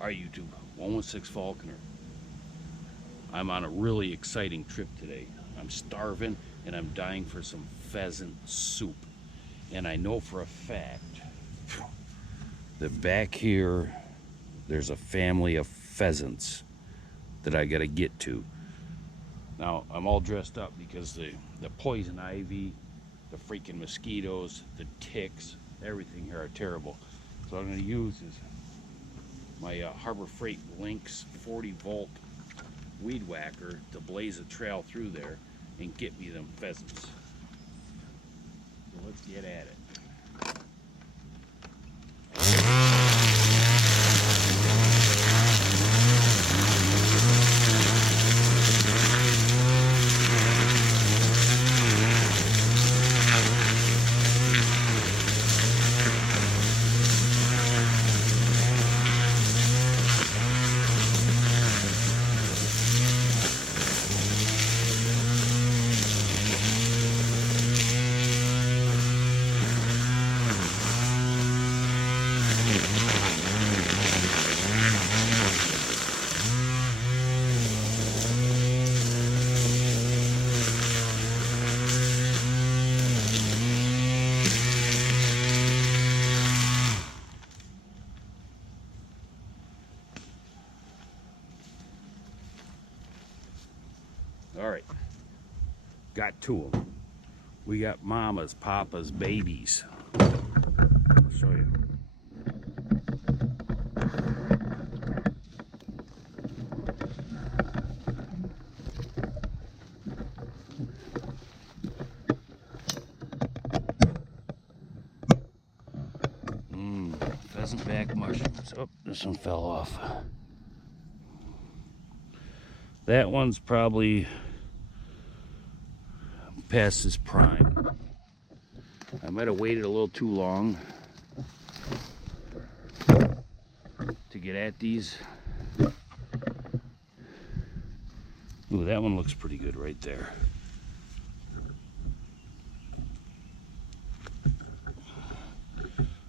Alright YouTube, 116 Falconer. I'm on a really exciting trip today. I'm starving and I'm dying for some pheasant soup. And I know for a fact that back here there's a family of pheasants that I gotta get to. Now I'm all dressed up because the poison ivy, the freaking mosquitoes, the ticks, everything here are terrible. So what I'm gonna use is my Harbor Freight Lynx 40-volt weed whacker to blaze a trail through there and get me them pheasants. So let's get at it. All right, got two of them. We got mamas, papas, babies. I'll show you. Pheasant back mushrooms. Oh, this one fell off. That one's probably past his prime. I might have waited a little too long to get at these. Ooh, that one looks pretty good right there.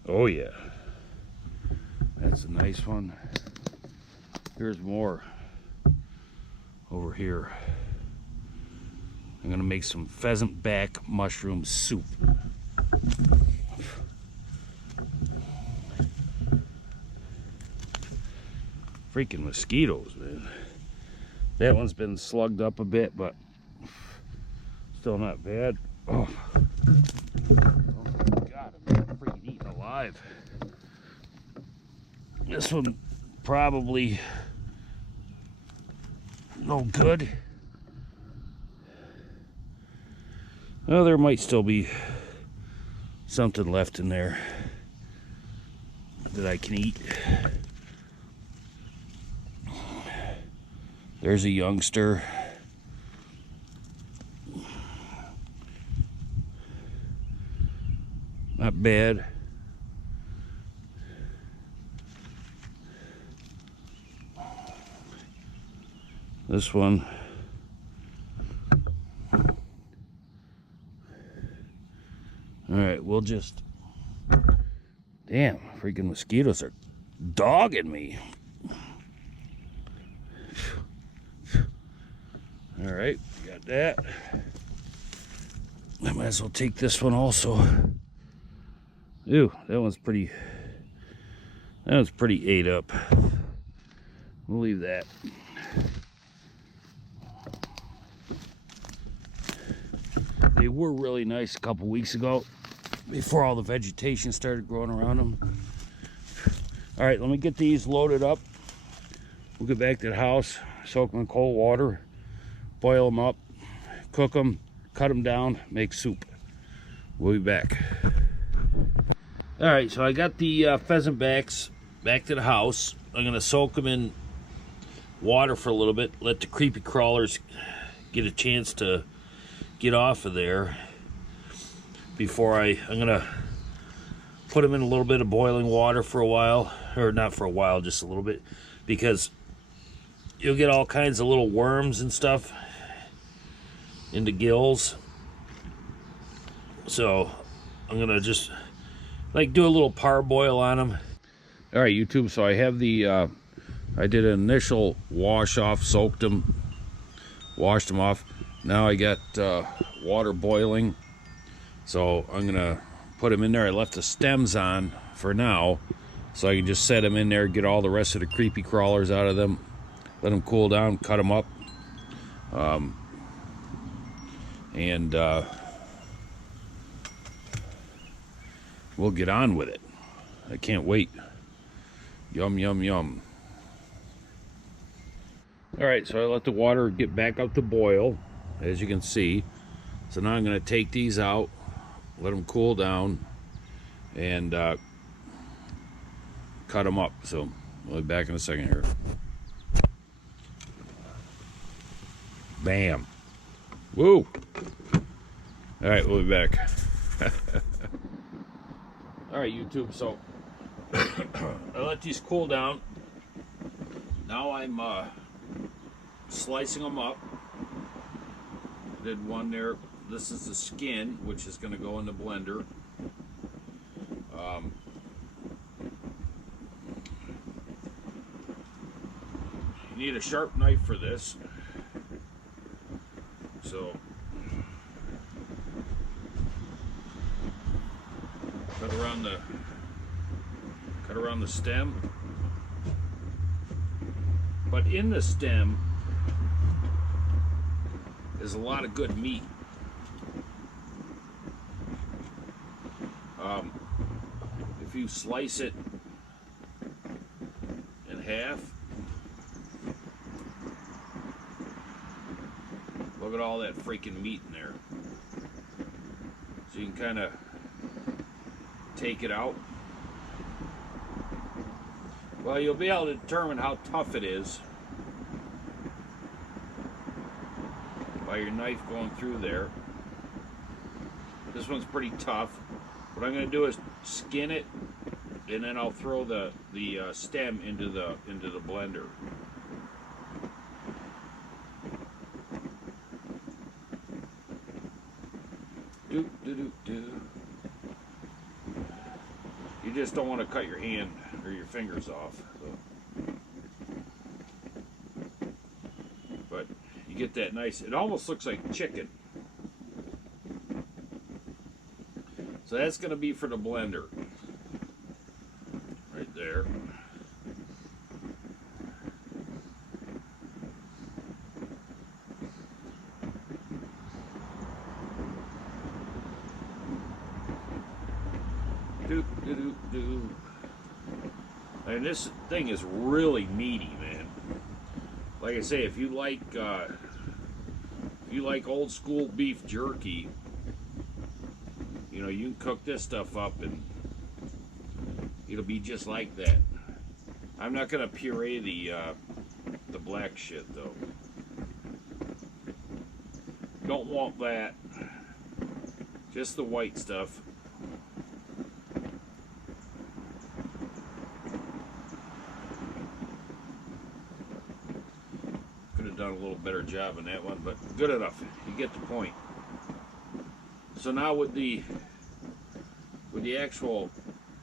Oh yeah, that's a nice one. Here's more over here. I'm gonna make some pheasant back mushroom soup. Freaking mosquitoes, man. That one's been slugged up a bit, but still not bad. Oh, God, I'm freaking eaten alive. This one probably no good. Well, there might still be something left in there that I can eat. There's a youngster. Not bad. This one. All right, we'll just, damn, freaking mosquitoes are dogging me. All right, got that. I might as well take this one also. Ew, that one's pretty ate up. We'll leave that. They were really nice a couple weeks ago before all the vegetation started growing around them. All right, let me get these loaded up. We'll get back to the house, soak them in cold water, boil them up, cook them, cut them down, make soup. We'll be back. All right, so I got the pheasant backs back to the house. I'm gonna soak them in water for a little bit, let the creepy crawlers get a chance to get off of there before I'm gonna put them in a little bit of boiling water for a while, or not for a while, just a little bit, because you'll get all kinds of little worms and stuff in the gills. So I'm gonna just like do a little parboil on them. All right, YouTube, so I have the I did an initial wash off, soaked them, washed them off. Now I got water boiling, so I'm gonna put them in there. I left the stems on for now, so I can just set them in there, get all the rest of the creepy crawlers out of them, let them cool down, cut them up, and we'll get on with it. I can't wait. Yum, yum, yum. All right, so I let the water get back up to boil, as you can see. So now I'm going to take these out, let them cool down, and cut them up. So we'll be back in a second here. Bam. Woo. All right, we'll be back. All right, YouTube, so I let these cool down. Now I'm slicing them up. I did one there. This is the skin, which is going to go in the blender. You need a sharp knife for this. So cut around the stem. But in the stem is a lot of good meat. If you slice it in half, look at all that freaking meat in there. So you can kind of take it out. Well, you'll be able to determine how tough it is by your knife going through there. This one's pretty tough. What I'm going to do is skin it, and then I'll throw the stem into the blender. Do do do do. You just don't want to cut your hand or your fingers off. So. But you get that nice. It almost looks like chicken. So that's going to be for the blender. Right there. Do, do, do, do. And this thing is really meaty, man. Like I say, if you like old school beef jerky, you know, you can cook this stuff up and it'll be just like that. I'm not gonna puree the black shit though. Don't want that. Just the white stuff. Could have done a little better job on that one, but good enough. You get the point. So now with the actual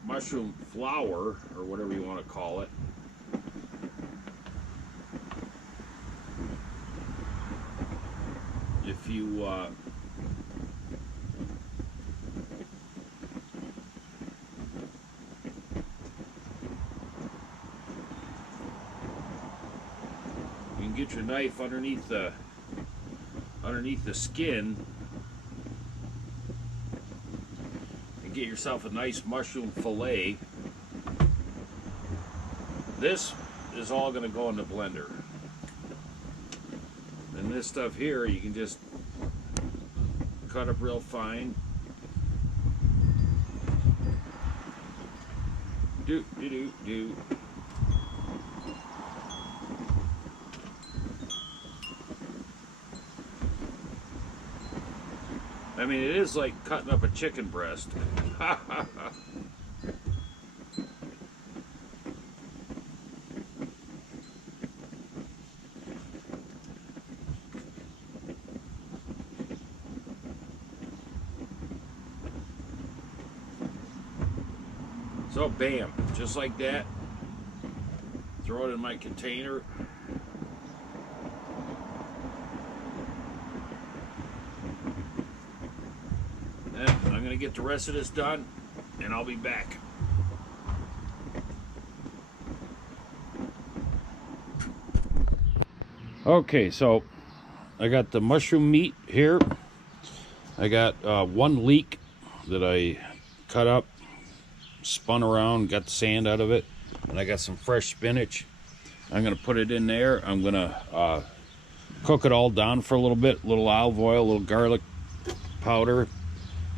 mushroom flour, or whatever you want to call it, if you can get your knife underneath the skin and get yourself a nice mushroom fillet. This is all going to go in the blender. And this stuff here you can just cut up real fine. Do do do do. I mean, it is like cutting up a chicken breast. So, bam, just like that. throw it in my container. Then I'm gonna get the rest of this done and I'll be back. Okay, so I got the mushroom meat here. I got one leek that I cut up, spun around, got the sand out of it, and I got some fresh spinach. I'm gonna put it in there. I'm gonna cook it all down for a little bit, a little olive oil, a little garlic powder,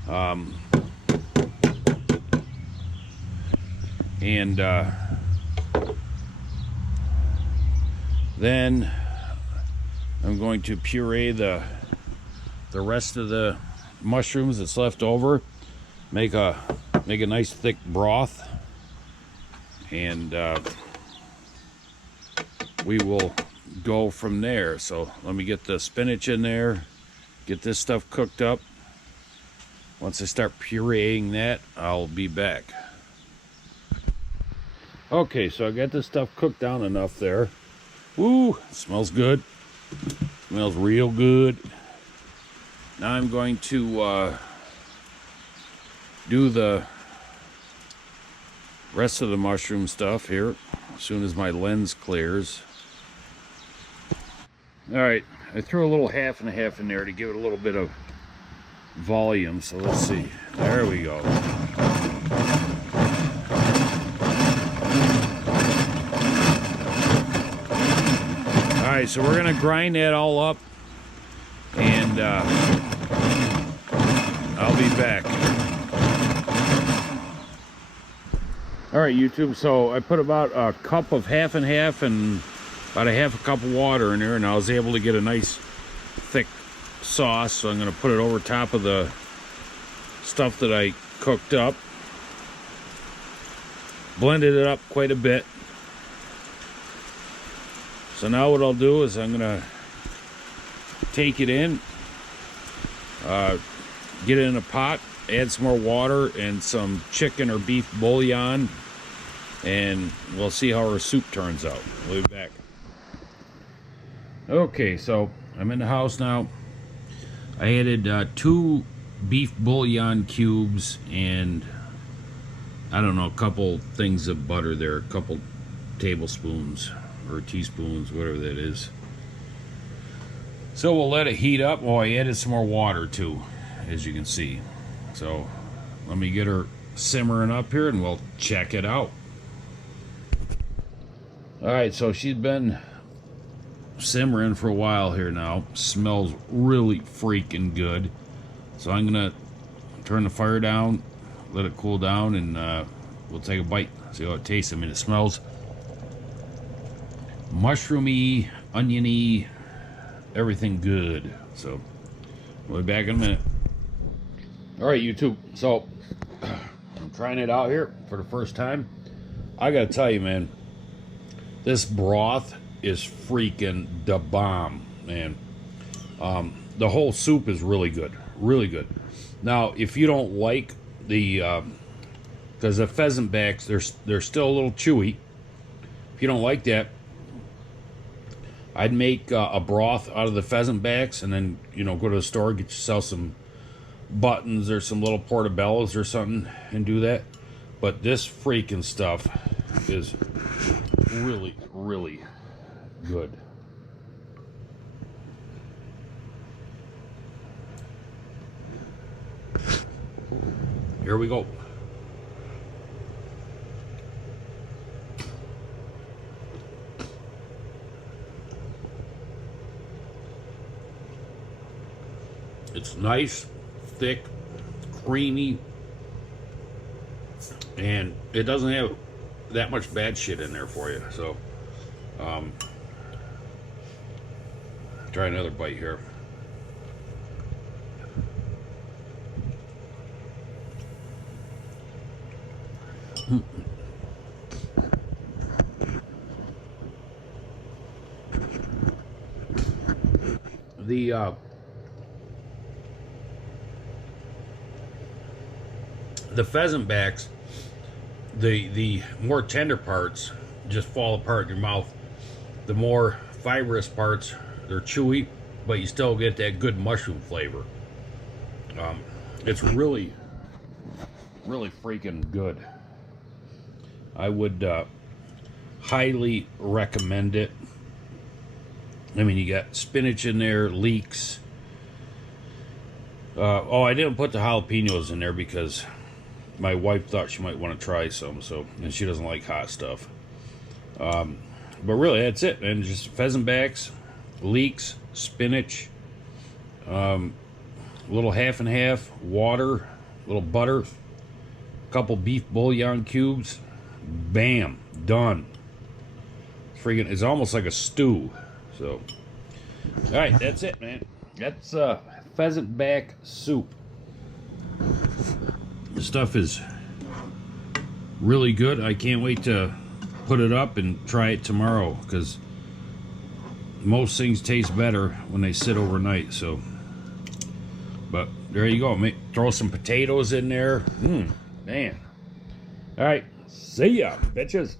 and then I'm going to puree the rest of the mushrooms that's left over, make a nice thick broth, and we will go from there. So let me get the spinach in there, get this stuff cooked up. Once I start pureeing that, I'll be back. Okay, so I got this stuff cooked down enough there. Woo, it smells good. Smells real good. Now I'm going to do the rest of the mushroom stuff here as soon as my lens clears. All right, I threw a little half and a half in there to give it a little bit of volume. So let's see. There we go. All right, so we're gonna grind that all up, and I'll be back. All right, YouTube, so I put about a cup of half and half and about a half a cup of water in there, and I was able to get a nice thick sauce. So I'm gonna put it over top of the stuff that I cooked up. Blended it up quite a bit. So now what I'll do is I'm gonna take it in, get it in a pot, add some more water and some chicken or beef bouillon, and we'll see how our soup turns out. We'll be back. Okay, so I'm in the house now. I added 2 beef bouillon cubes and I don't know, a couple things of butter there, a couple tablespoons or teaspoons, whatever that is. So we'll let it heat up. Oh, I added some more water too, as you can see. So let me get her simmering up here and we'll check it out. All right, so she's been simmering for a while here now. Smells really freaking good. So I'm gonna turn the fire down, let it cool down, and we'll take a bite, see how it tastes. I mean, it smells mushroomy, oniony, everything good. So we'll be back in a minute. All right, YouTube, so I'm trying it out here for the first time. I gotta tell you, man, this broth is freaking the bomb, man. The whole soup is really good, really good. Now, if you don't like the because the pheasant backs, they're still a little chewy. If you don't like that, I'd make a broth out of the pheasant backs, and then, you know, go to the store, get yourself some buttons or some little portobellos or something, and do that. But this freaking stuff is really, really good. Here we go. It's nice, thick, creamy, and it doesn't have that much bad shit in there for you. So try another bite here. The pheasant backs, the more tender parts, just fall apart in your mouth. The more fibrous parts, they're chewy, but you still get that good mushroom flavor. It's really, really freaking good. I would highly recommend it. I mean, you got spinach in there, leeks. Oh, I didn't put the jalapenos in there because my wife thought she might want to try some, and she doesn't like hot stuff. But really, that's it, man. Just pheasant backs, leeks, spinach, a little half and half, water, a little butter, a couple beef bouillon cubes. Bam, done. Freaking, it's almost like a stew. So, all right, that's it, man. That's pheasant back soup. The stuff is really good. I can't wait to put it up and try it tomorrow, because most things taste better when they sit overnight. So, but there you go. Throw some potatoes in there. Man. All right. See ya, bitches.